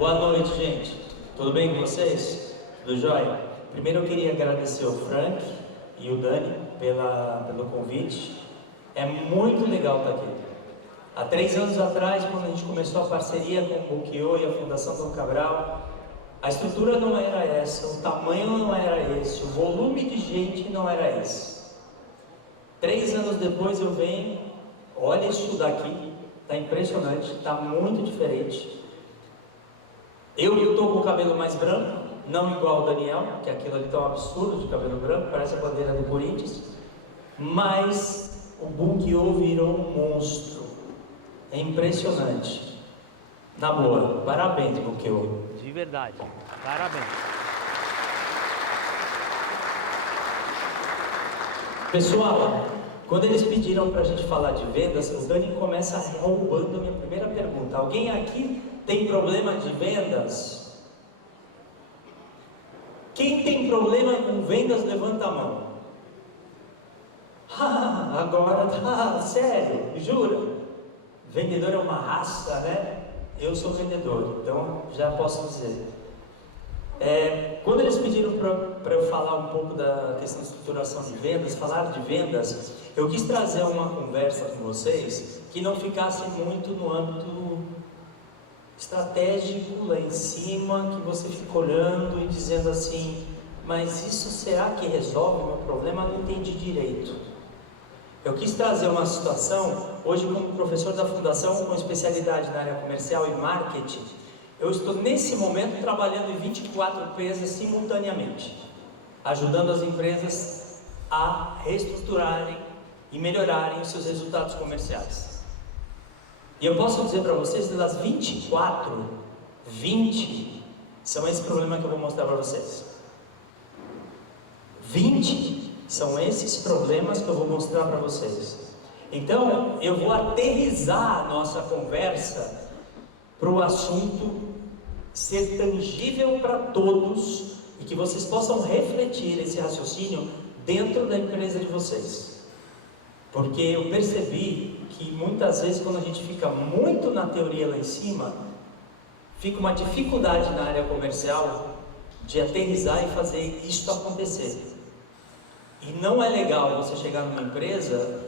Boa noite, gente. Tudo bem com vocês? Tudo jóia? Primeiro eu queria agradecer o Frank e o Dani pelo convite. É muito legal estar aqui. Há 3 anos atrás, quando a gente começou a parceria com o Bukio e a Fundação Dom Cabral, a estrutura não era essa, o tamanho não era esse, o volume de gente não era esse. 3 anos depois eu venho, olha isso daqui, está impressionante, está muito diferente. Eu estou com o cabelo mais branco, não igual o Daniel, que aquilo ali está um absurdo de cabelo branco, parece a bandeira do Corinthians, mas o Bukio virou um monstro, é impressionante. Na boa, parabéns, Bukio. De verdade, parabéns. Pessoal, quando eles pediram para a gente falar de vendas, o Dani começa roubando a minha primeira pergunta. Alguém aqui tem problema de vendas? Quem tem problema com vendas, levanta a mão. Agora tá sério, jura? Vendedor é uma raça, né? Eu sou vendedor, então já posso dizer. Quando eles pediram para eu falar um pouco da questão de estruturação de vendas, falar de vendas, eu quis trazer uma conversa com vocês que não ficasse muito no âmbito estratégico lá em cima, que você fica olhando e dizendo assim, mas isso será que resolve o meu problema? Eu não entendi direito. Eu quis trazer uma situação, hoje como professor da Fundação com especialidade na área comercial e marketing, eu estou nesse momento trabalhando em 24 empresas simultaneamente, ajudando as empresas a reestruturarem e melhorarem os seus resultados comerciais. E eu posso dizer para vocês que das 24, 20 são esse problema que eu vou mostrar para vocês. 20 são esses problemas que eu vou mostrar para vocês. Então, eu vou aterrissar a nossa conversa para o assunto ser tangível para todos e que vocês possam refletir esse raciocínio dentro da empresa de vocês. Porque eu percebi que muitas vezes quando a gente fica muito na teoria lá em cima, fica uma dificuldade na área comercial de aterrissar e fazer isso acontecer. E não é legal você chegar numa empresa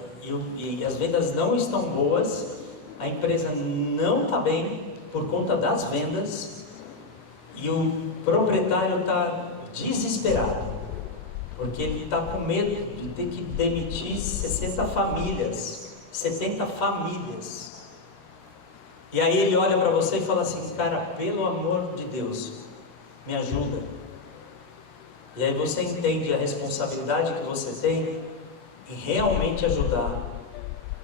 e as vendas não estão boas, a empresa não está bem por conta das vendas e o proprietário está desesperado, porque ele está com medo de ter que demitir 60 famílias, 70 famílias. E aí ele olha para você e fala assim, cara, pelo amor de Deus, me ajuda. E aí você entende a responsabilidade que você tem em realmente ajudar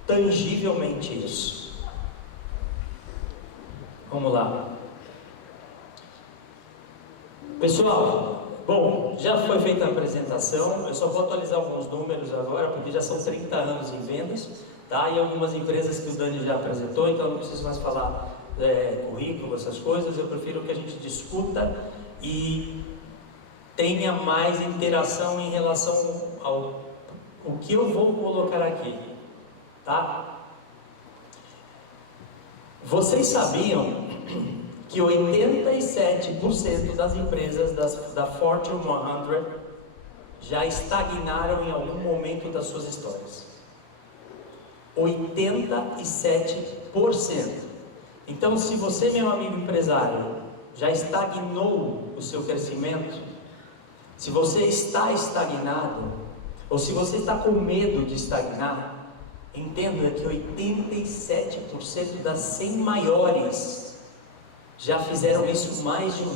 tangivelmente isso. Vamos lá. Pessoal, bom, já foi feita a apresentação, eu só vou atualizar alguns números agora, porque já são 30 anos em vendas, tá? E algumas empresas que o Dani já apresentou, então não preciso mais falar currículo, essas coisas, eu prefiro que a gente discuta e tenha mais interação em relação ao que eu vou colocar aqui, tá? Vocês sabiam que 87% das empresas da Fortune 100 já estagnaram em algum momento das suas histórias? 87%. Então, se você, meu amigo empresário, já estagnou o seu crescimento, se você está estagnado, ou se você está com medo de estagnar, entenda que 87% das 100 maiores já fizeram isso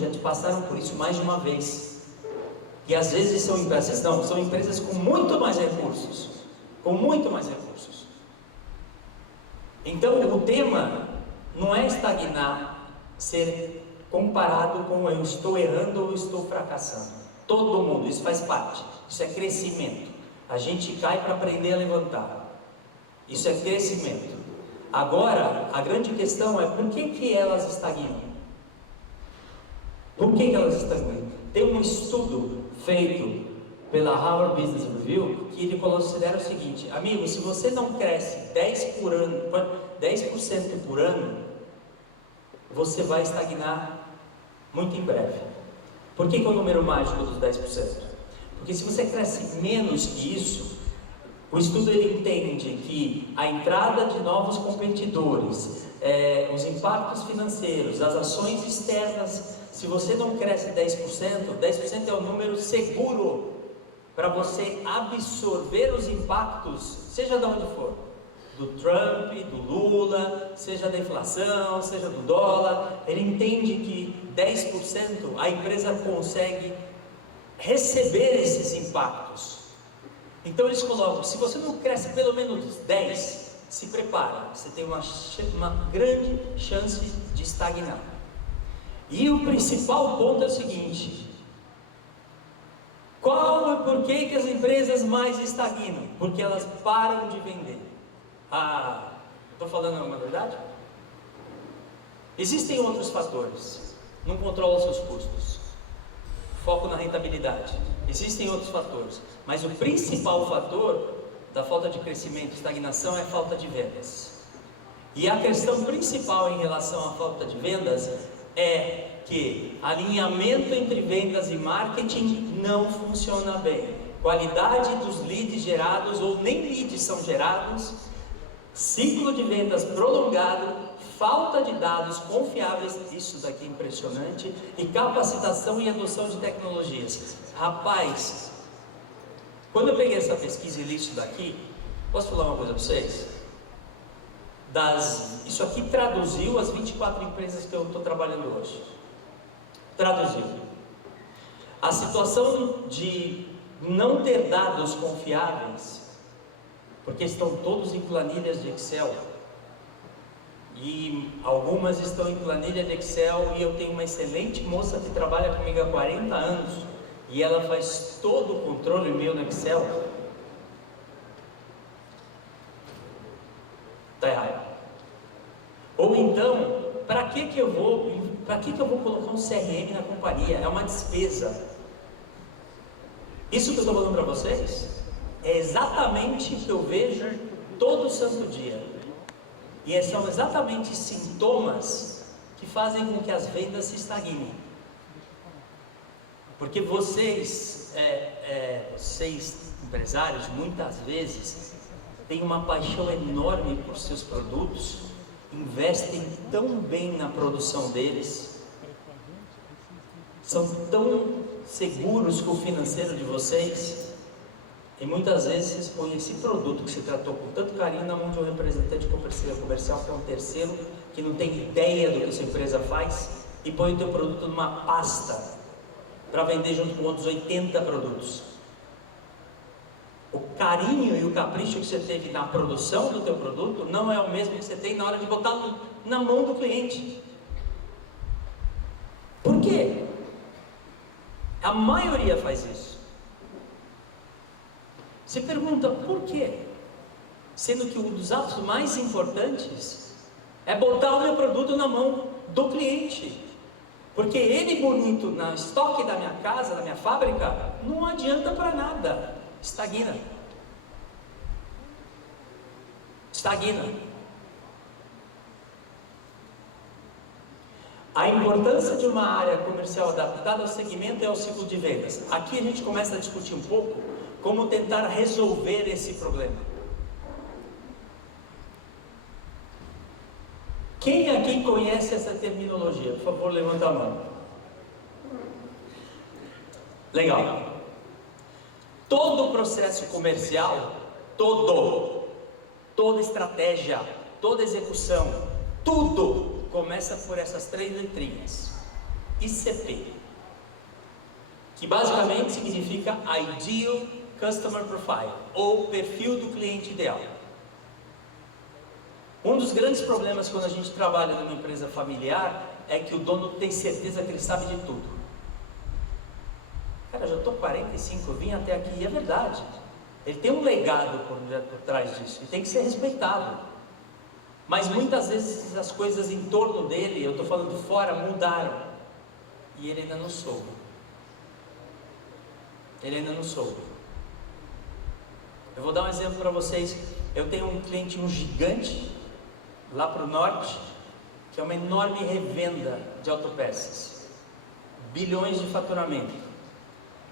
já te passaram por isso mais de uma vez. E às vezes são empresas, não, são empresas com muito mais recursos, Então o tema não é estagnar, ser comparado com eu estou errando ou estou fracassando. Todo mundo, isso faz parte, isso é crescimento. A gente cai para aprender a levantar. Isso é crescimento. Agora, a grande questão é por que elas estagnam? Por que elas estagnam? Tem um estudo feito pela Harvard Business Review que ele considera o seguinte, amigo, se você não cresce 10% por ano, você vai estagnar muito em breve. Por que é o número mágico dos 10%? Porque se você cresce menos que isso, o estudo ele entende que a entrada de novos competidores, os impactos financeiros, as ações externas, se você não cresce 10%, 10% é o número seguro para você absorver os impactos, seja de onde for, do Trump, do Lula, seja da inflação, seja do dólar. Ele entende que 10% a empresa consegue receber esses impactos. Então eles colocam, se você não cresce pelo menos 10, se prepara, você tem uma grande chance de estagnar. E o principal ponto é o seguinte: qual e por que as empresas mais estagnam? Porque elas param de vender. Estou falando uma verdade? Existem outros fatores. Não controla seus custos, foco na rentabilidade. Existem outros fatores, mas o principal fator da falta de crescimento e estagnação é a falta de vendas. E a questão principal em relação à falta de vendas é que alinhamento entre vendas e marketing não funciona bem. Qualidade dos leads gerados, ou nem leads são gerados, ciclo de vendas prolongado, falta de dados confiáveis, isso daqui é impressionante, e capacitação e adoção de tecnologias. Rapaz, quando eu peguei essa pesquisa e li isso daqui, posso falar uma coisa para vocês? Isso aqui traduziu as 24 empresas que eu estou trabalhando hoje. Traduziu. A situação de não ter dados confiáveis, porque estão todos em planilhas de Excel, e algumas estão em planilha de Excel, e eu tenho uma excelente moça que trabalha comigo há 40 anos, e ela faz todo o controle meu no Excel. Está errado. Ou então, para que eu vou colocar um CRM na companhia? É uma despesa. Isso que eu estou falando para vocês é exatamente o que eu vejo todo santo dia. E são exatamente sintomas que fazem com que as vendas se estagnem. Porque vocês empresários, muitas vezes têm uma paixão enorme por seus produtos, investem tão bem na produção deles, são tão seguros com o financeiro de vocês, e muitas vezes vocês põem esse produto que você tratou com tanto carinho na mão de um representante comercial, que é um terceiro, que não tem ideia do que a sua empresa faz, e põe o teu produto numa pasta para vender junto com outros 80 produtos. O carinho e o capricho que você teve na produção do teu produto não é o mesmo que você tem na hora de botar na mão do cliente. Por quê? A maioria faz isso. Você pergunta por quê? Sendo que um dos atos mais importantes é botar o meu produto na mão do cliente. Porque ele bonito no estoque da minha casa, da minha fábrica, não adianta para nada. Estagna. A importância de uma área comercial adaptada ao segmento é o ciclo de vendas. Aqui a gente começa a discutir um pouco como tentar resolver esse problema. Quem aqui conhece essa terminologia? Por favor, levanta a mão. Legal. Todo o processo comercial, toda estratégia, toda execução, tudo começa por essas 3 letrinhas. ICP, que basicamente significa Ideal Customer Profile, ou perfil do cliente ideal. Um dos grandes problemas quando a gente trabalha numa empresa familiar é que o dono tem certeza que ele sabe de tudo. Cara, eu já estou 45, eu vim até aqui, e é verdade. Ele tem um legado por trás disso, e tem que ser respeitado. Mas muitas vezes as coisas em torno dele, eu estou falando fora, mudaram. E ele ainda não soube. Eu vou dar um exemplo para vocês. Eu tenho um cliente, um gigante, lá para o norte, que é uma enorme revenda de autopeças. bilhões de faturamento.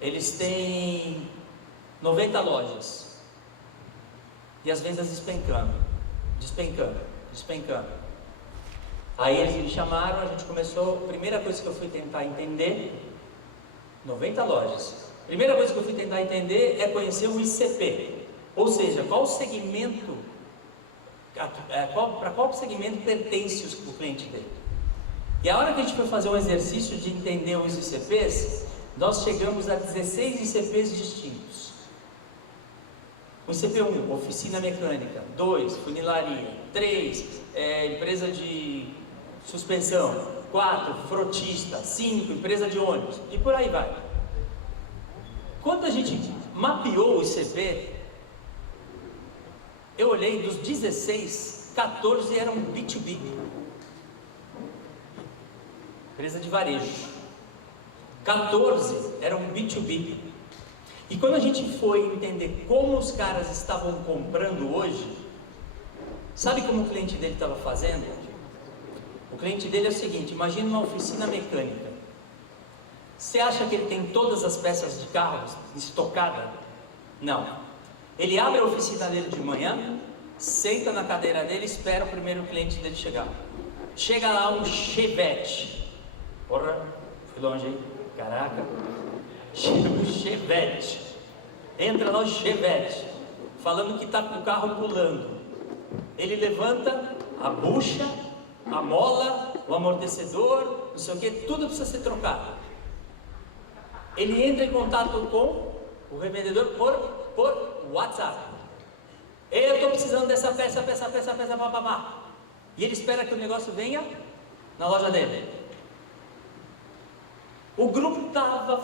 Eles têm 90 lojas. E as vendas despencando. Aí eles me chamaram, a gente começou, a primeira coisa que eu fui tentar entender, 90 lojas. Primeira coisa que eu fui tentar entender é conhecer o ICP. Ou seja, qual segmento, para qual segmento pertence o cliente dele. E a hora que a gente foi fazer um exercício de entender os ICPs, nós chegamos a 16 ICPs distintos. O ICP 1, oficina mecânica. 2, funilaria. 3, empresa de suspensão. 4, frotista. 5, empresa de ônibus. E por aí vai. Quando a gente mapeou o ICP, eu olhei, dos 16, 14 eram B2B. Empresa de varejo. 14 eram B2B. E quando a gente foi entender como os caras estavam comprando hoje, sabe como o cliente dele estava fazendo? O cliente dele é o seguinte: imagina uma oficina mecânica. Você acha que ele tem todas as peças de carro estocadas? Não. Ele abre a oficina dele de manhã, senta na cadeira dele e espera o primeiro cliente dele chegar. Chega lá um Chevette. Porra, fui longe, hein? Caraca. Chega um Chevette. Entra lá o Chevette, falando que está com o carro pulando. Ele levanta a bucha, a mola, o amortecedor, não sei o que, tudo precisa ser trocado. Ele entra em contato com o revendedor por WhatsApp. Eu estou precisando dessa peça, papapá. E ele espera que o negócio venha na loja dele. O grupo estava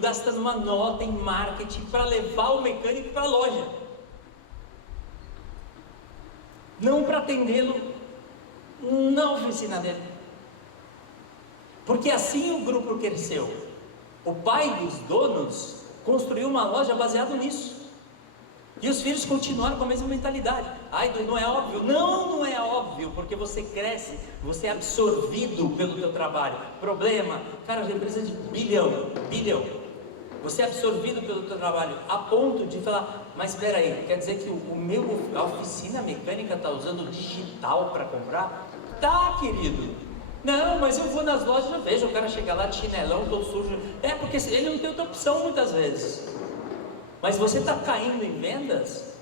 gastando uma nota em marketing para levar o mecânico para a loja. Não para atendê-lo na oficina dele. Porque assim o grupo cresceu. O pai dos donos construiu uma loja baseada nisso. E os filhos continuaram com a mesma mentalidade. Ai, não é óbvio? Não é óbvio, porque você cresce, você é absorvido pelo teu trabalho. Problema, cara, a empresa de bilhão. Você é absorvido pelo teu trabalho, a ponto de falar, mas espera aí, quer dizer que a oficina mecânica está usando digital para comprar? Tá, querido. Não, mas eu vou nas lojas e já vejo o cara chegar lá de chinelão, todo sujo. É, porque ele não tem outra opção muitas vezes. Mas você está caindo em vendas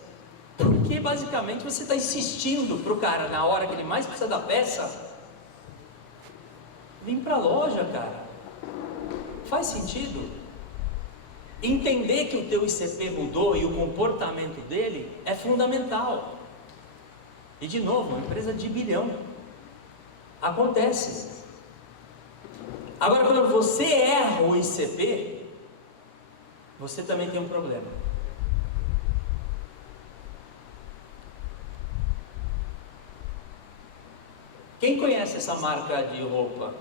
porque basicamente você está insistindo para o cara, na hora que ele mais precisa da peça, vir para a loja, cara. Faz sentido? Entender que o teu ICP mudou e o comportamento dele é fundamental. E de novo, uma empresa de bilhão. Acontece. Agora, quando você erra o ICP, você também tem um problema. Quem conhece essa marca de roupa?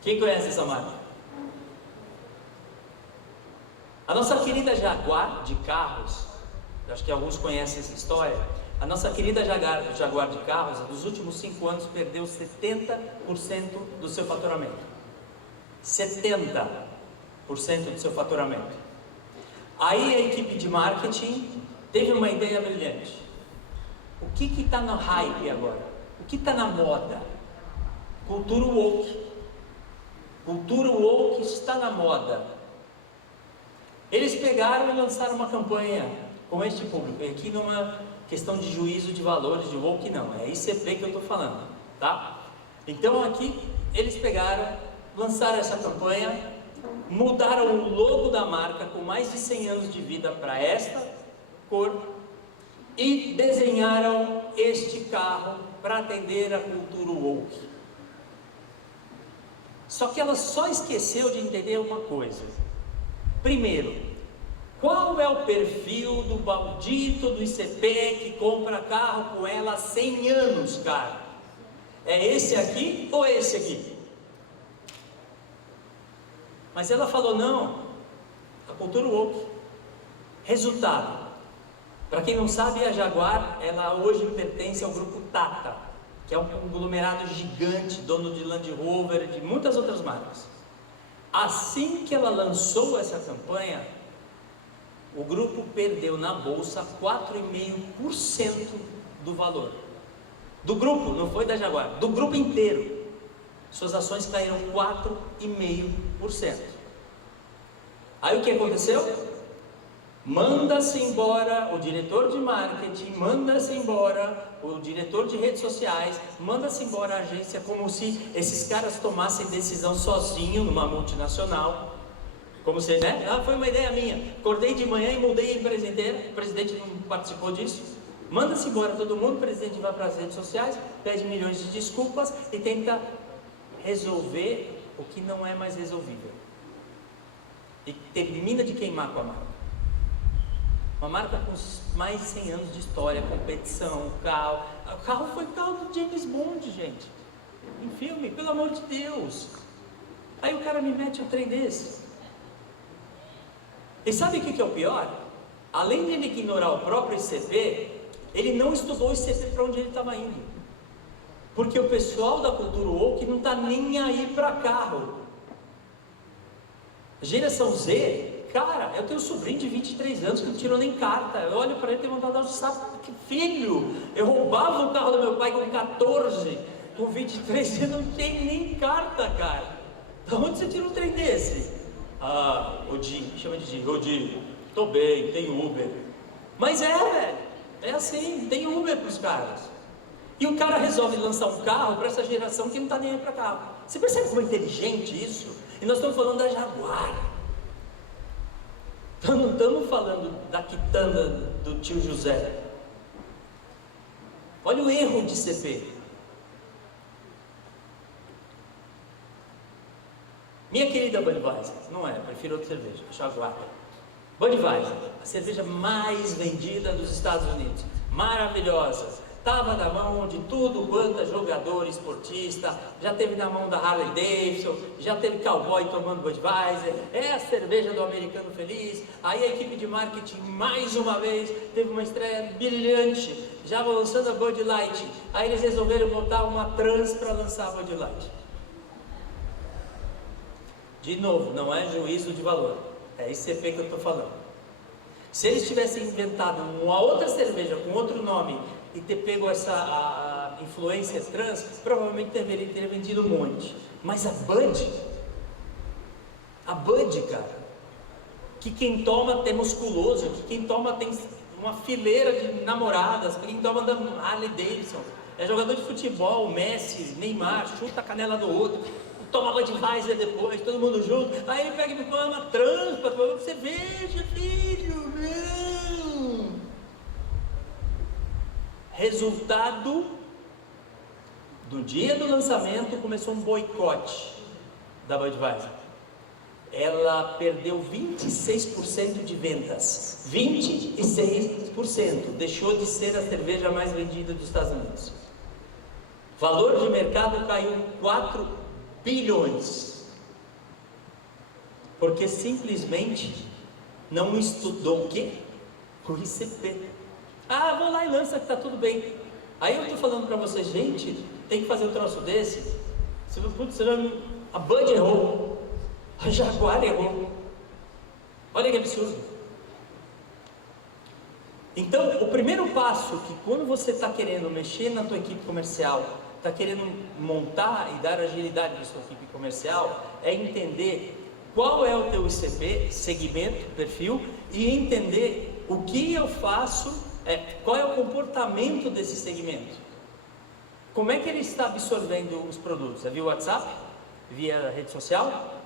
Quem conhece essa marca? A nossa querida Jaguar de carros, acho que alguns conhecem essa história. A nossa querida Jaguar de carros, nos últimos 5 anos, perdeu 70% do seu faturamento. 70% do seu faturamento. Aí a equipe de marketing teve uma ideia brilhante. O que está no hype agora? O que está na moda? Cultura woke. Cultura woke está na moda. Eles pegaram e lançaram uma campanha com este público. Aqui numa questão de juízo de valores, de woke não, é ICP que eu estou falando, tá? Então aqui eles pegaram, lançaram essa campanha, mudaram o logo da marca com mais de 100 anos de vida para esta cor e desenharam este carro para atender a cultura woke. Só que ela só esqueceu de entender uma coisa. Primeiro, qual é o perfil do maldito do ICP que compra carro com ela há 100 anos, cara? É esse aqui ou é esse aqui? Mas ela falou, não, a cultura woke. Resultado, para quem não sabe, a Jaguar, ela hoje pertence ao grupo Tata, que é um conglomerado gigante, dono de Land Rover, de muitas outras marcas. Assim que ela lançou essa campanha, o grupo perdeu na bolsa 4,5% do valor. Do grupo, não foi da Jaguar, do grupo inteiro. Suas ações caíram 4,5%. Aí o que aconteceu? Manda-se embora o diretor de marketing, manda-se embora o diretor de redes sociais, manda-se embora a agência, como se esses caras tomassem decisão sozinho numa multinacional. Como se, né? Ah, foi uma ideia minha. Acordei de manhã e mudei a empresa inteira. O presidente não participou disso. Manda-se embora todo mundo, o presidente vai para as redes sociais, pede milhões de desculpas e tenta resolver o que não é mais resolvível. E termina de queimar com a marca. Uma marca com mais de 100 anos de história, competição, carro. O carro foi carro do James Bond, gente. Em filme, pelo amor de Deus. Aí o cara me mete um trem desse. E sabe o que é o pior? Além de ele ignorar o próprio ICP, ele não estudou o ICP para onde ele estava indo. Porque o pessoal da cultura woke não está nem aí para carro. Geração Z, cara, eu tenho um sobrinho de 23 anos que não tirou nem carta. Eu olho para ele e tenho vontade de dar um sapo. Que filho, eu roubava o carro do meu pai com 14, com 23 anos não tem nem carta, cara. Da onde você tira um trem desse? Ah, Odi, chama de Di, Odi, tô bem, tem Uber. Mas velho, é assim, tem Uber para os caras. E o cara resolve lançar um carro para essa geração que não está nem aí para carro. Você percebe como é inteligente isso? E nós estamos falando da Jaguar. Não estamos falando da quitanda do tio José. Olha o erro de CP. Minha querida Budweiser, não é, prefiro outra cerveja, Jaguar. Budweiser, a cerveja mais vendida dos Estados Unidos, maravilhosa, estava na mão de tudo quanto é jogador, esportista, já teve na mão da Harley Davidson, já teve cowboy tomando Budweiser, é a cerveja do americano feliz. Aí a equipe de marketing, mais uma vez, teve uma estreia brilhante, já lançando a Bud Light. Aí eles resolveram botar uma trans para lançar a Bud Light. De novo, não é juízo de valor, é ICP que eu estou falando. Se eles tivessem inventado uma outra cerveja com outro nome e ter pego essa influência trans, provavelmente teria vendido um monte. Mas a Bud, cara, que quem toma é musculoso, que quem toma tem uma fileira de namoradas, quem toma da Harley Davidson, é jogador de futebol, Messi, Neymar, chuta a canela do outro, toma Budweiser depois, todo mundo junto. Aí ele pega e me põe uma trans para tomar cerveja, filho, não. Resultado, do dia do lançamento começou um boicote da Budweiser. Ela perdeu 26% de vendas, 26%, deixou de ser a cerveja mais vendida dos Estados Unidos. Valor de mercado caiu 4 bilhões, porque simplesmente não estudou o quê? O ICP. Ah, vou lá e lança que está tudo bem. Aí eu estou falando para vocês, gente, tem que fazer um troço desse. A Bud errou, a Jaguar errou. Olha que absurdo. Então, o primeiro passo, que quando você está querendo mexer na tua equipe comercial, está querendo montar e dar agilidade para a sua equipe comercial, é entender qual é o teu ICP, segmento, perfil, e entender o que eu faço, qual é o comportamento desse segmento. Como é que ele está absorvendo os produtos? É via WhatsApp? Via rede social?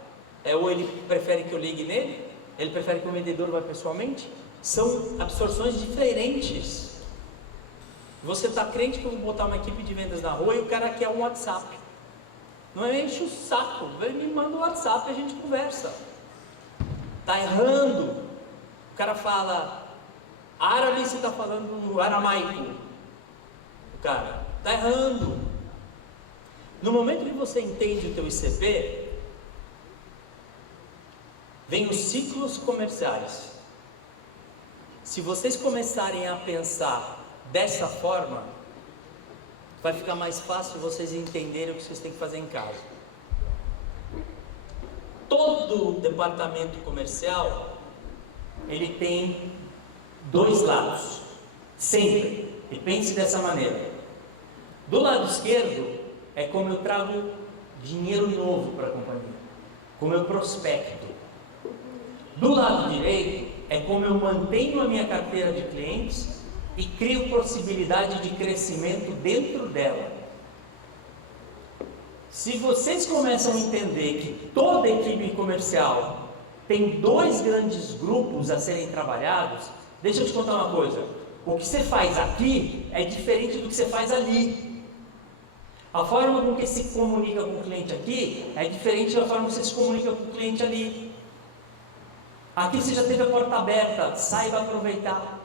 Ou ele prefere que eu ligue nele? Ele prefere que o vendedor vá pessoalmente? São absorções diferentes. Você está crente que eu vou botar uma equipe de vendas na rua e o cara quer um WhatsApp. Não enche o saco, ele me manda um WhatsApp e a gente conversa. Está errando. O cara fala árabe, você está falando aramaico. O cara está errando. No momento que você entende o teu ICP, vem os ciclos comerciais. Se vocês começarem a pensar dessa forma, vai ficar mais fácil vocês entenderem o que vocês têm que fazer em casa. Todo departamento comercial, ele tem dois lados, sempre, e pense dessa maneira. Do lado esquerdo é como eu trago dinheiro novo para a companhia, como eu prospecto. Do lado direito é como eu mantenho a minha carteira de clientes e crio possibilidade de crescimento dentro dela. Se vocês começam a entender que toda equipe comercial tem dois grandes grupos a serem trabalhados, deixa eu te contar uma coisa: o que você faz aqui é diferente do que você faz ali. A forma com que se comunica com o cliente aqui é diferente da forma que você se comunica com o cliente ali. Aqui você já teve a porta aberta, saiba aproveitar.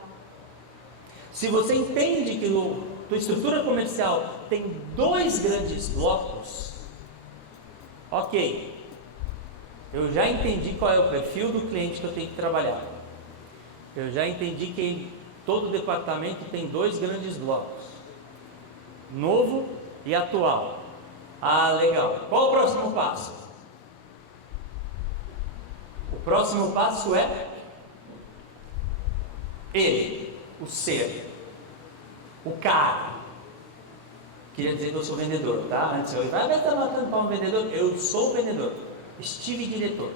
Se você entende que a tua estrutura comercial tem dois grandes blocos, ok, eu já entendi qual é o perfil do cliente que eu tenho que trabalhar. Eu já entendi que todo departamento tem dois grandes blocos, novo e atual. Ah, legal. Qual o próximo passo? O próximo passo é ele, o ser, o cara. Queria dizer que eu sou vendedor, tá? Antes eu vai estar matando para um vendedor. Eu sou vendedor. Estive diretor.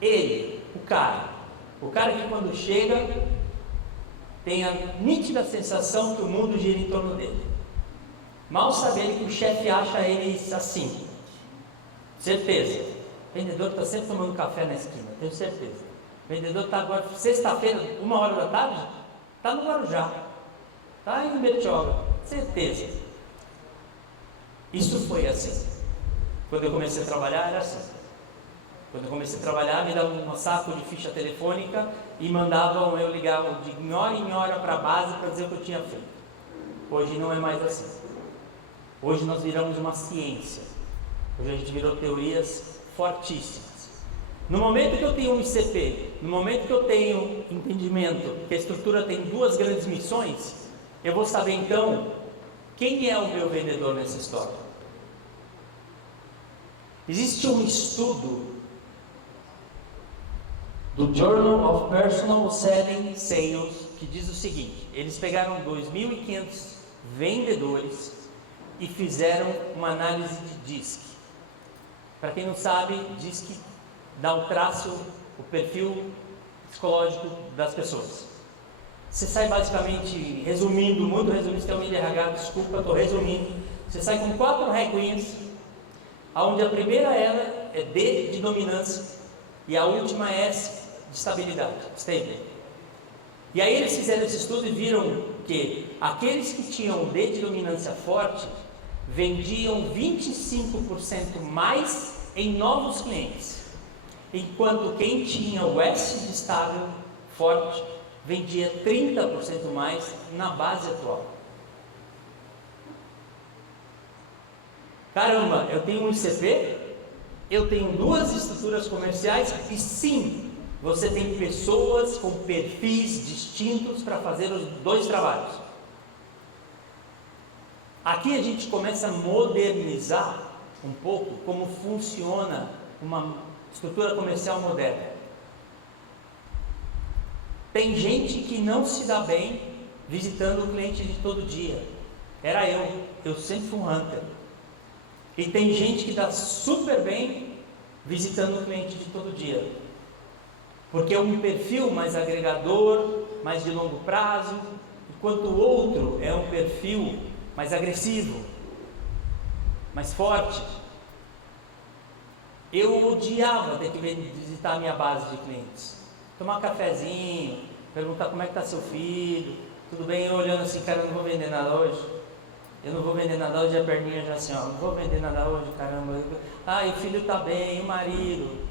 Ele, o cara que quando chega tem a nítida sensação que o mundo gira em torno dele. Mal sabe ele que o chefe acha ele assim. Certeza. O vendedor está sempre tomando café na esquina, tenho certeza. O vendedor está agora, sexta-feira, 1h da tarde, está no Guarujá, está em Bertioga, certeza. Isso foi assim. Quando eu comecei a trabalhar, era assim. Quando eu comecei a trabalhar, me davam um saco de ficha telefônica e mandavam eu ligar de hora em hora para a base para dizer o que eu tinha feito. Hoje não é mais assim. Hoje nós viramos uma ciência. Hoje a gente virou teorias fortíssimas. No momento que eu tenho um ICP, no momento que eu tenho entendimento que a estrutura tem duas grandes missões, eu vou saber então quem é o meu vendedor nessa história. Existe um estudo do Journal of Personal Selling Sales que diz o seguinte: eles pegaram 2.500 vendedores e fizeram uma análise de DISC. Para quem não sabe, DISC dá o traço, o perfil psicológico das pessoas. Você sai basicamente, resumindo, muito resumindo, se é um RH, desculpa, estou resumindo. Você sai com 4 reguinhas, onde a primeira ela é D de dominância e a última é S de estabilidade, stable. E aí eles fizeram esse estudo e viram que aqueles que tinham D de dominância forte vendiam 25% mais em novos clientes, enquanto quem tinha o S de estável forte vendia 30% mais na base atual. Caramba, eu tenho um ICP, eu tenho 2 estruturas comerciais e sim, você tem pessoas com perfis distintos para fazer os 2 trabalhos. Aqui a gente começa a modernizar um pouco como funciona uma estrutura comercial moderna. Tem gente que não se dá bem visitando o cliente de todo dia. Era eu sempre fui um hunter. E tem gente que dá super bem visitando o cliente de todo dia. Porque é um perfil mais agregador, mais de longo prazo, enquanto o outro é um perfil mais agressivo, mais forte. Eu odiava ter que visitar a minha base de clientes, tomar um cafezinho, perguntar como é que está seu filho, tudo bem, eu olhando assim, cara, eu não vou vender nada hoje, a perninha já assim, ó, não vou vender nada hoje, caramba, o filho está bem, o marido,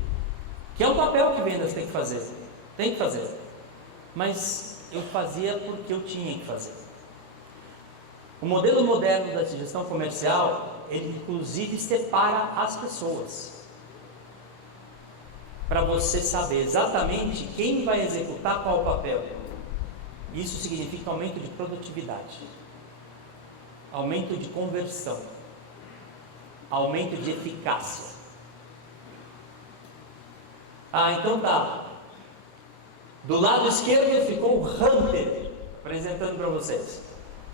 que é um papel que vendas tem que fazer, mas eu fazia porque eu tinha que fazer. O modelo moderno da gestão comercial, ele inclusive separa as pessoas, para você saber exatamente quem vai executar qual papel. Isso significa aumento de produtividade. aumento de conversão, aumento de eficácia. Então tá. Do lado esquerdo ficou o Hunter, apresentando para vocês.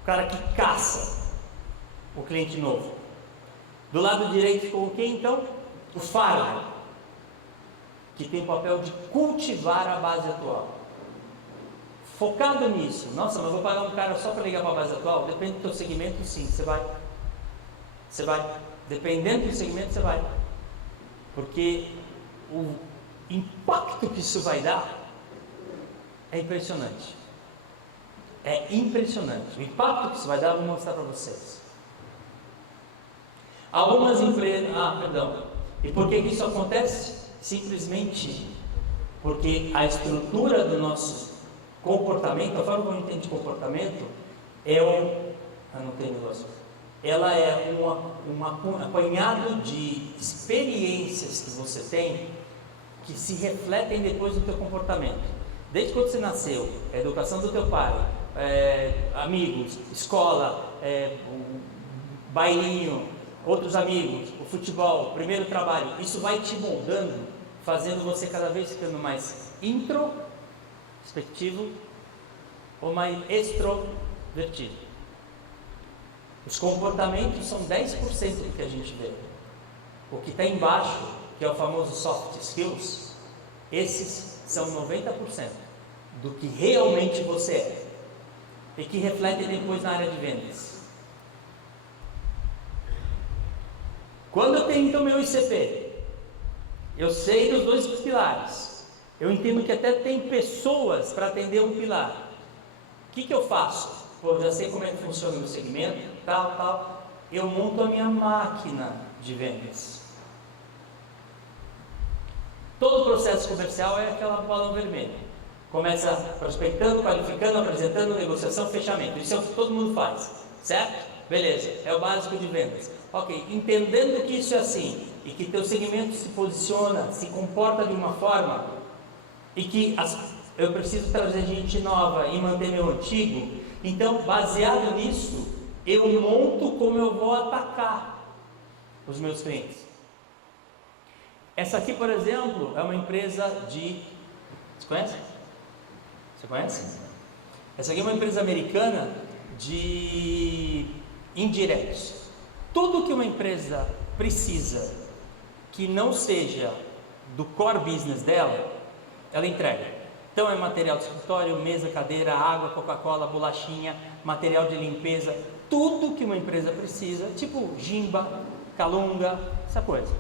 O cara que caça o cliente novo. Do lado direito ficou o quê então? O Farmer, que tem o papel de cultivar a base atual. Focado nisso. Nossa, mas vou pagar um cara só para ligar para a base atual? Depende do teu segmento, sim, você vai. Você vai. Dependendo do segmento, você vai. Porque o impacto que isso vai dar é impressionante. É impressionante. O impacto que isso vai dar, eu vou mostrar para vocês. Algumas empresas... E por que isso acontece? Simplesmente porque a estrutura do nosso comportamento, a forma como a gente entende comportamento, é ela é um apanhado de experiências que você tem que se refletem depois no teu comportamento. Desde quando você nasceu, a educação do teu pai, amigos, escola, bailinho, outros amigos, o futebol, o primeiro trabalho, isso vai te moldando, fazendo você cada vez ficando mais introspectivo ou mais extrovertido. Os comportamentos são 10% do que a gente vê. O que está embaixo, que é o famoso soft skills, esses são 90% do que realmente você é e que reflete depois na área de vendas. Quando eu tenho então meu ICP, eu sei dos dois pilares, eu entendo que até tem pessoas para atender um pilar. O que eu faço? Pô, já sei como é que funciona o meu segmento, tal. Eu monto a minha máquina de vendas. Todo o processo comercial é aquela balão vermelho. Começa prospectando, qualificando, apresentando, negociação, fechamento. Isso é o que todo mundo faz, certo? Beleza, é o básico de vendas. Ok, entendendo que isso é assim, e que teu segmento se posiciona, se comporta de uma forma, e que eu preciso trazer gente nova e manter meu antigo, então, baseado nisso, eu monto como eu vou atacar os meus clientes. Essa aqui, por exemplo, é uma empresa de... Você conhece? Você conhece? Essa aqui é uma empresa americana de indiretos. Tudo que uma empresa precisa que não seja do core business dela, ela entrega. Então é material de escritório, mesa, cadeira, água, Coca-Cola, bolachinha, material de limpeza, tudo que uma empresa precisa, tipo Jimba, Calunga, essa coisa.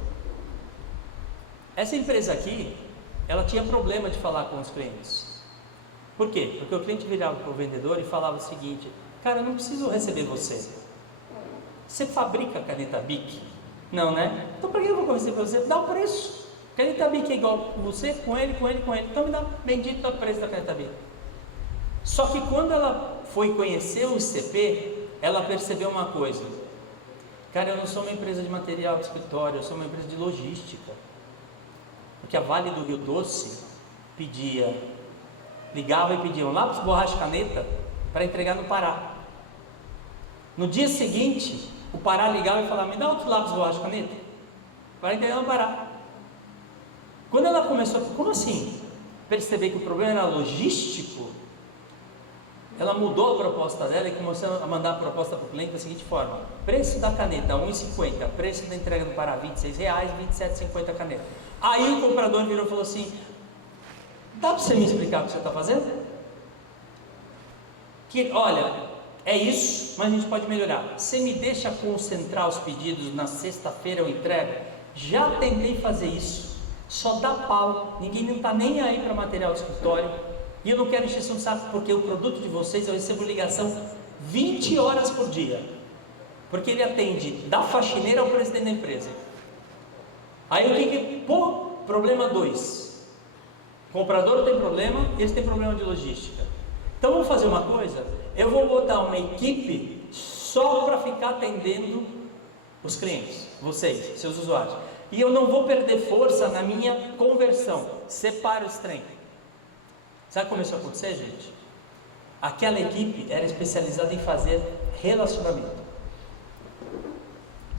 Essa empresa aqui, ela tinha problema de falar com os clientes. Por quê? Porque o cliente virava para o vendedor e falava o seguinte: cara, eu não preciso receber você. Você fabrica caneta Bic? Não, né? Então para que eu vou receber você? Dá o preço. Caneta Bic é igual com você, com ele. Então me dá bendito o preço da caneta Bic. Só que quando ela foi conhecer o ICP, ela percebeu uma coisa: cara, eu não sou uma empresa de material de escritório, eu sou uma empresa de logística. Porque a Vale do Rio Doce ligava e pedia um lápis, borracha, caneta para entregar no Pará. No dia seguinte, o Pará ligava e falava: me dá outro lápis, borracha, caneta para entregar no Pará. Quando ela começou, como assim? Perceber que o problema era logístico, ela mudou a proposta dela e começou a mandar a proposta para o cliente da seguinte forma: preço da caneta R$ 1,50, preço da entrega no Pará R$ 26, R$ 27,50 a caneta. Aí o comprador virou e falou assim: dá para você me explicar o que você está fazendo? Que, olha, é isso, mas a gente pode melhorar. Você me deixa concentrar os pedidos na sexta-feira eu entrego? Já tentei fazer isso, só dá pau, ninguém não está nem aí para material de escritório, e eu não quero encher um saco, porque o produto de vocês eu recebo ligação 20 horas por dia, porque ele atende da faxineira ao presidente da empresa. Aí o que problema 2, o comprador tem problema, eles têm problema de logística. Então vamos fazer uma coisa, eu vou botar uma equipe só para ficar atendendo os clientes, vocês, seus usuários, e eu não vou perder força na minha conversão. Separa os trem. Sabe como isso aconteceu, gente? Aquela equipe era especializada em fazer relacionamento.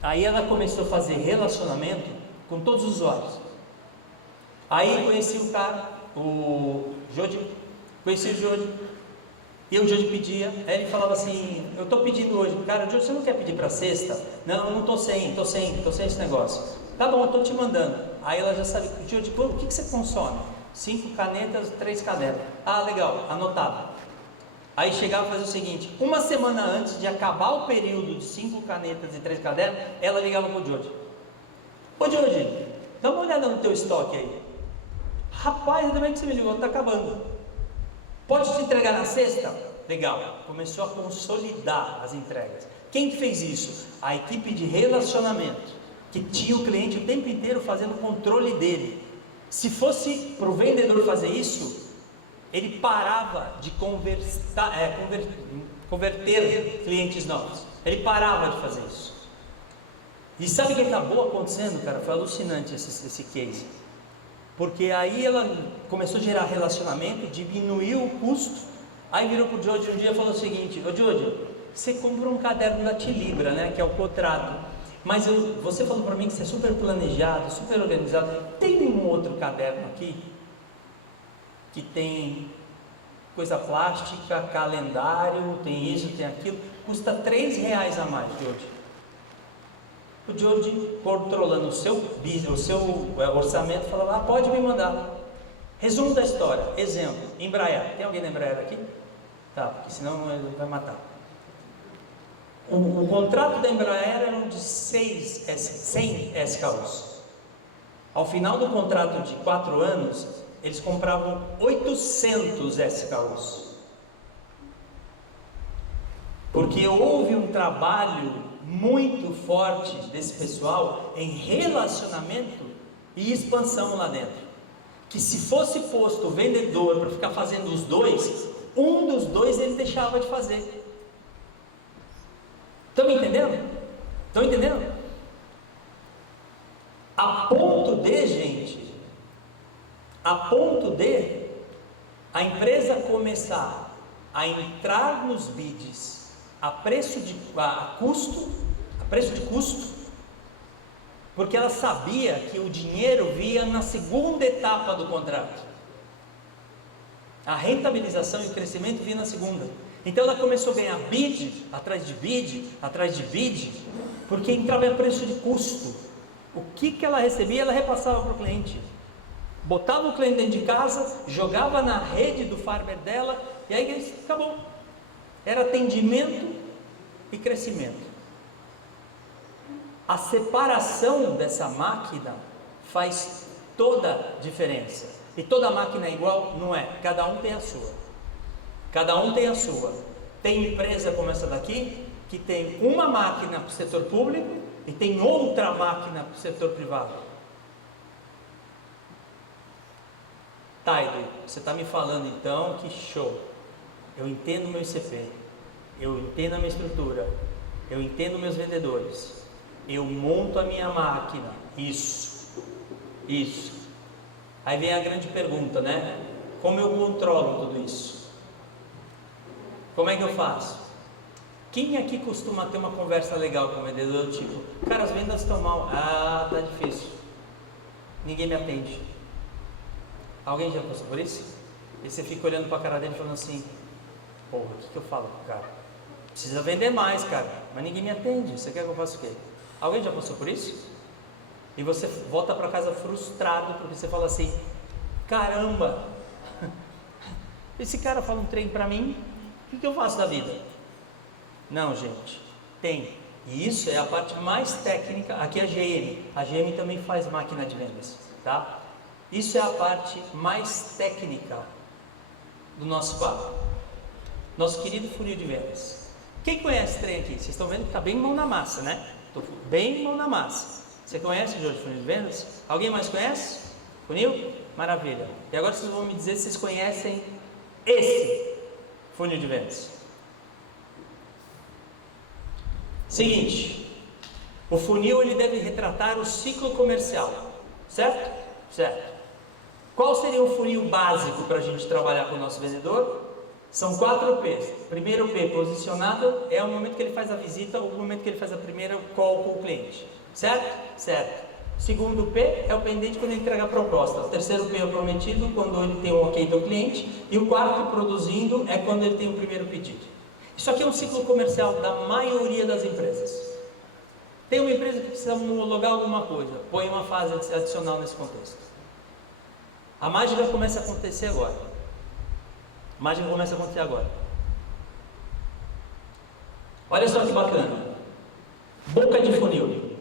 Aí ela começou a fazer relacionamento com todos os usuários. Aí conheci o cara, o Jodi, conheci o Jodi, e o Jodi pedia, aí ele falava assim, eu estou pedindo hoje, cara, Jodi, você não quer pedir para sexta? Não, eu não estou sem esse negócio. Tá bom, eu estou te mandando. Aí ela já sabia, Jodi, o que você consome? 5 canetas, 3 cadernos. Ah, legal, anotado. Aí chegava e fazia o seguinte, uma semana antes de acabar o período de 5 canetas e 3 cadernos, ela ligava para o Jodi. Ô Jodi, dá uma olhada no teu estoque aí. Rapaz, ainda bem que você me ligou, está acabando. Pode te entregar na sexta? Legal, começou a consolidar as entregas. Quem que fez isso? A equipe de relacionamento, que tinha o cliente o tempo inteiro fazendo o controle dele. Se fosse para o vendedor fazer isso, ele parava de converter clientes novos. Ele parava de fazer isso. E sabe o que acabou acontecendo, cara? Foi alucinante esse case. Porque aí ela começou a gerar relacionamento, diminuiu o custo. Aí virou para o Jodi um dia e falou o seguinte: ô Jodi, você comprou um caderno da Tilibra, né? Que é o contrato. Mas você falou para mim que você é super planejado, super organizado. Tem um outro caderno aqui que tem coisa plástica, calendário, tem isso, tem aquilo. Custa R$3 a mais, Jodi. O Jodi, controlando o seu orçamento, falava, pode me mandar. Resumo da história, exemplo, Embraer. Tem alguém da Embraer aqui? Tá, porque senão ele vai matar. O contrato da Embraer era de 100 SKUs. Ao final do contrato de 4 anos, eles compravam 800 SKUs. Porque houve um trabalho muito forte desse pessoal em relacionamento e expansão lá dentro. Que se fosse posto o vendedor para ficar fazendo os dois, um dos dois ele deixava de fazer. Estão me entendendo? Estão entendendo? A ponto de, gente, a empresa começar a entrar nos bids a preço de custo, porque ela sabia que o dinheiro vinha na segunda etapa do contrato. A rentabilização e o crescimento vinha na segunda. Então ela começou a ganhar bid, atrás de bid, porque entrava em preço de custo. O que ela recebia, ela repassava para o cliente. Botava o cliente dentro de casa, jogava na rede do farmer dela, e aí acabou. Era atendimento e crescimento. A separação dessa máquina faz toda a diferença. E toda máquina é igual? Não é. Cada um tem a sua. Tem empresa como essa daqui, que tem uma máquina para o setor público e tem outra máquina para o setor privado. Tá, Edu, você está me falando então que show. Eu entendo meu ICP, eu entendo a minha estrutura, eu entendo meus vendedores, eu monto a minha máquina, isso. Aí vem a grande pergunta, né? Como eu controlo tudo isso? Como é que eu faço? Quem aqui costuma ter uma conversa legal com o vendedor, tipo, cara, as vendas estão mal, tá difícil, ninguém me atende. Alguém já passou por isso? E você fica olhando para a cara dele falando assim, porra, o que eu falo pro cara? Precisa vender mais, cara, mas ninguém me atende, você quer que eu faça o quê? Alguém já passou por isso? E você volta para casa frustrado, porque você fala assim, caramba, esse cara fala um trem para mim, o que eu faço da vida? Não, gente, tem. E isso é a parte mais técnica. Aqui é a GM também faz máquina de vendas, tá? Isso é a parte mais técnica do nosso papo. Nosso querido funil de vendas. Quem conhece esse trem aqui? Vocês estão vendo que está bem mão na massa, né? Estou bem mão na massa. Você conhece, Jorge, funil de vendas? Alguém mais conhece? Funil? Maravilha. E agora vocês vão me dizer se vocês conhecem esse funil de vendas. Seguinte, o funil ele deve retratar o ciclo comercial, certo? Certo. Qual seria o funil básico para a gente trabalhar com o nosso vendedor? São 4 P's. Primeiro P, posicionado, é o momento que ele faz a visita ou o momento que ele faz a primeira call com o cliente. Certo? Certo. Segundo P é o pendente quando ele entrega a proposta. O terceiro P é o prometido, quando ele tem o ok do cliente. E o quarto, produzindo, é quando ele tem o primeiro pedido. Isso aqui é um ciclo comercial da maioria das empresas. Tem uma empresa que precisa homologar alguma coisa, põe uma fase adicional nesse contexto. A mágica começa a acontecer agora. Olha só que bacana. Boca de funil.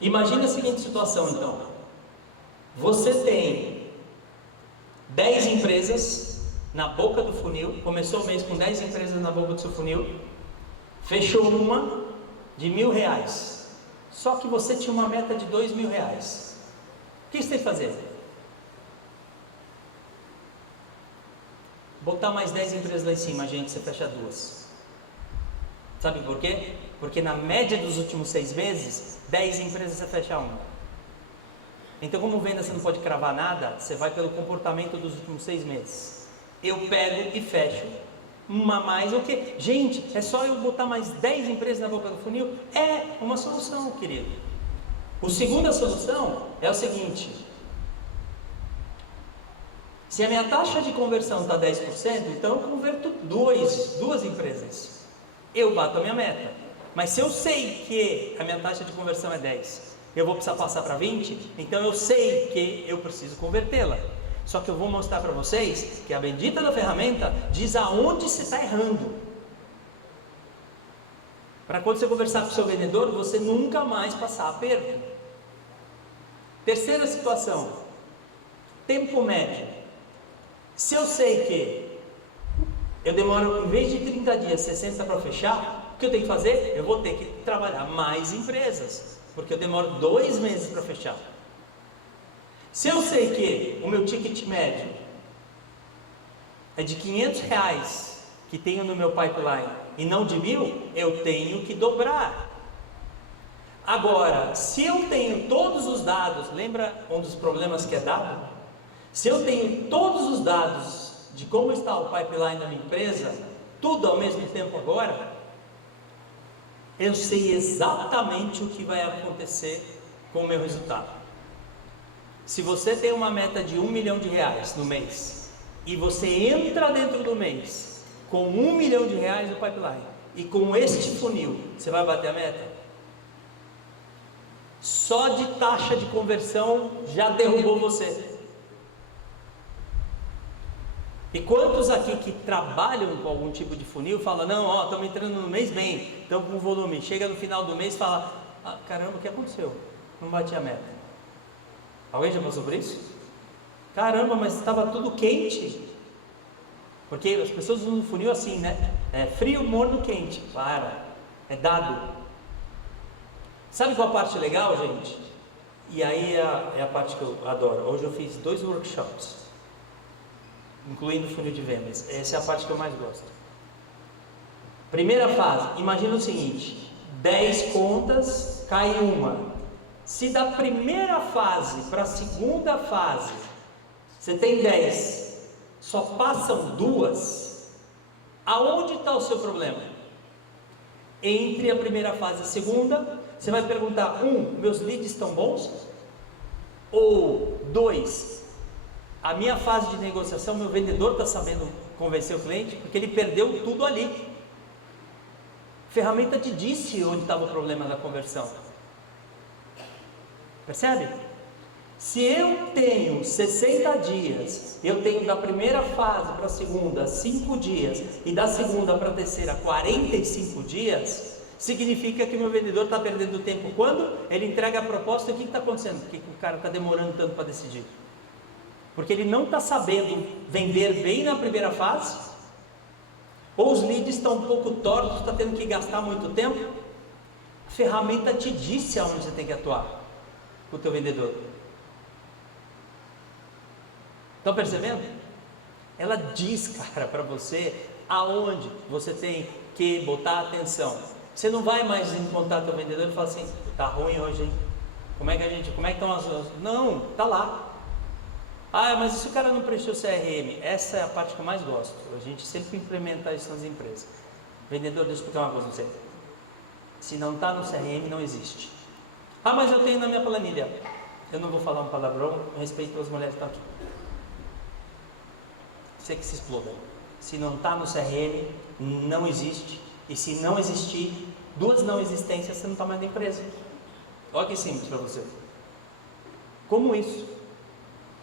Imagina a seguinte situação então. Você tem 10 empresas na boca do funil. Começou o mês com 10 empresas na boca do seu funil. Fechou uma de R$1.000. Só que você tinha uma meta de R$2.000. O que você tem que fazer? Botar mais 10 empresas lá em cima, gente, você fecha 2. Sabe por quê? Porque na média dos últimos 6 meses, 10 empresas você fecha 1. Então, como venda você não pode cravar nada, você vai pelo comportamento dos últimos 6 meses. Eu pego e fecho uma a mais, o quê? Gente, é só eu botar mais 10 empresas na boca do funil? É uma solução, querido. A segunda solução é o seguinte: se a minha taxa de conversão está 10%, então eu converto duas empresas. Eu bato a minha meta. Mas se eu sei que a minha taxa de conversão é 10, eu vou precisar passar para 20, então eu sei que eu preciso convertê-la. Só que eu vou mostrar para vocês que a bendita da ferramenta diz aonde você está errando. Para quando você conversar com o seu vendedor, você nunca mais passar aperto. Terceira situação, tempo médio. Se eu sei que eu demoro, em vez de 30 dias, 60 para fechar, o que eu tenho que fazer? Eu vou ter que trabalhar mais empresas, porque eu demoro 2 meses para fechar. Se eu sei que o meu ticket médio é de R$500 que tenho no meu pipeline e não de 1.000, eu tenho que dobrar. Agora, se eu tenho todos os dados, lembra um dos problemas que é dado? Se eu tenho todos os dados de como está o pipeline da minha empresa, tudo ao mesmo tempo agora, eu sei exatamente o que vai acontecer com o meu resultado. Se você tem uma meta de R$1 milhão no mês, e você entra dentro do mês com R$1 milhão no pipeline, e com este funil, você vai bater a meta? Só de taxa de conversão já derrubou você. E quantos aqui que trabalham com algum tipo de funil falam, não, ó, estamos entrando no mês bem, estamos com volume, chega no final do mês e fala, ah, caramba, o que aconteceu? Não bati a meta. Alguém já passou por isso? Caramba, mas estava tudo quente. Porque as pessoas usam o funil assim, né? É frio, morno, quente. Para, é dado. Sabe qual a parte legal, gente? E aí é a parte que eu adoro. Hoje eu fiz 2 workshops, incluindo o funil de vendas. Essa é a parte que eu mais gosto. Primeira fase, imagina o seguinte: 10 contas, cai uma. Se da primeira fase para a segunda fase você tem 10, só passam 2, aonde está o seu problema? Entre a primeira fase e a segunda, você vai perguntar: 1, meus leads estão bons? Ou 2, a minha fase de negociação, meu vendedor está sabendo convencer o cliente, porque ele perdeu tudo ali. A ferramenta te disse onde estava o problema da conversão. Percebe? Se eu tenho 60 dias, eu tenho da primeira fase para a segunda 5 dias, e da segunda para a terceira 45 dias, significa que meu vendedor está perdendo tempo. Quando ele entrega a proposta, o que está acontecendo? Por que o cara está demorando tanto para decidir? Porque ele não está sabendo vender bem na primeira fase, ou os leads estão um pouco tortos, está tendo que gastar muito tempo. A ferramenta te disse aonde você tem que atuar com o teu vendedor. Estão percebendo? Ela diz, cara, para você aonde você tem que botar atenção. Você não vai mais encontrar teu vendedor e falar assim, tá ruim hoje, hein? Como é que estão as... Não, tá lá. Ah, mas e se o cara não preencheu o CRM? Essa é a parte que eu mais gosto. A gente sempre implementa isso nas empresas. Vendedor, deixa eu explicar uma coisa para você. Se não está no CRM, não existe. Ah, mas eu tenho na minha planilha. Eu não vou falar um palavrão, eu respeito as mulheres que estão aqui. Você que se exploda. Se não está no CRM, não existe. E se não existir, duas não existências, você não está mais na empresa. Olha que simples para você. Como isso?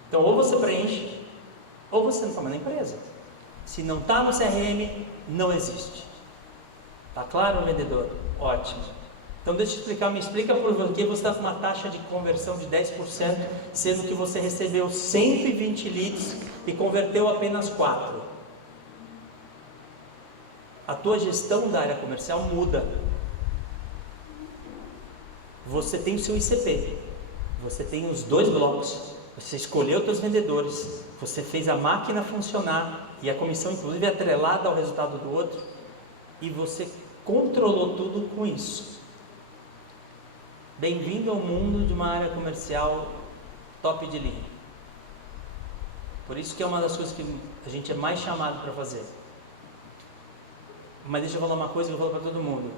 Então, ou você preenche, ou você não está mais na empresa. Se não está no CRM, não existe. Está claro, vendedor? Ótimo. Então, deixa eu explicar. Me explica por que você está com uma taxa de conversão de 10%, sendo que você recebeu 120 leads e converteu apenas 4. A tua gestão da área comercial muda. Você tem o seu ICP, você tem os 2 blocos, você escolheu os seus vendedores, você fez a máquina funcionar e a comissão inclusive é atrelada ao resultado do outro e você controlou tudo com isso. Bem-vindo ao mundo de uma área comercial top de linha. Por isso que é uma das coisas que a gente é mais chamado para fazer. Mas deixa eu falar uma coisa que eu falo para todo mundo.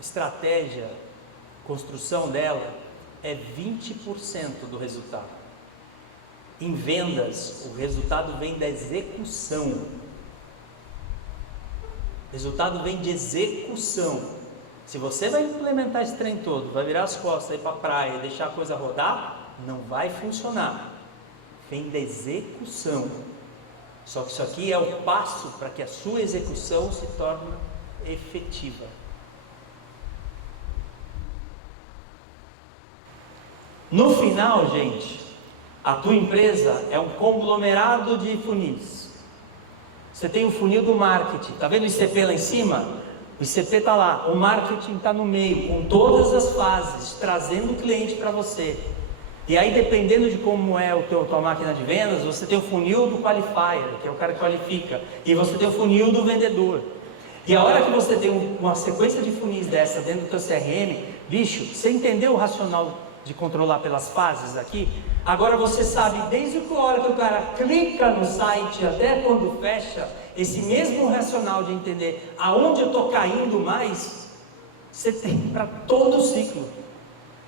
Estratégia, construção dela é 20% do resultado. Em vendas, o resultado vem da execução. O resultado vem de execução. Se você vai implementar esse trem todo, vai virar as costas, ir para a praia e deixar a coisa rodar, não vai funcionar. Vem da execução. Só que isso aqui é o passo para que a sua execução se torne efetiva. No final, gente, a tua empresa é um conglomerado de funis. Você tem o funil do marketing, está vendo o ICP lá em cima? O ICP está lá, o marketing está no meio, com todas as fases, trazendo o cliente para você. E aí, dependendo de como é tua máquina de vendas, você tem o funil do qualifier, que é o cara que qualifica, e você tem o funil do vendedor. E a hora que você tem uma sequência de funis dessa dentro do teu CRM, bicho, você entendeu o racional de controlar pelas fases aqui? Agora você sabe, desde a hora que o cara clica no site até quando fecha, esse mesmo racional de entender aonde eu estou caindo mais, você tem para todo o ciclo,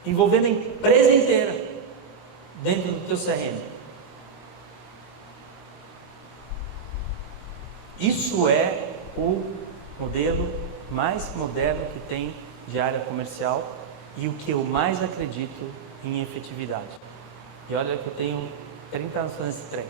envolvendo a empresa inteira, dentro do teu CRM. Isso é o modelo mais moderno que tem de área comercial e o que eu mais acredito em efetividade. E olha que eu tenho 30 anos nesse trem.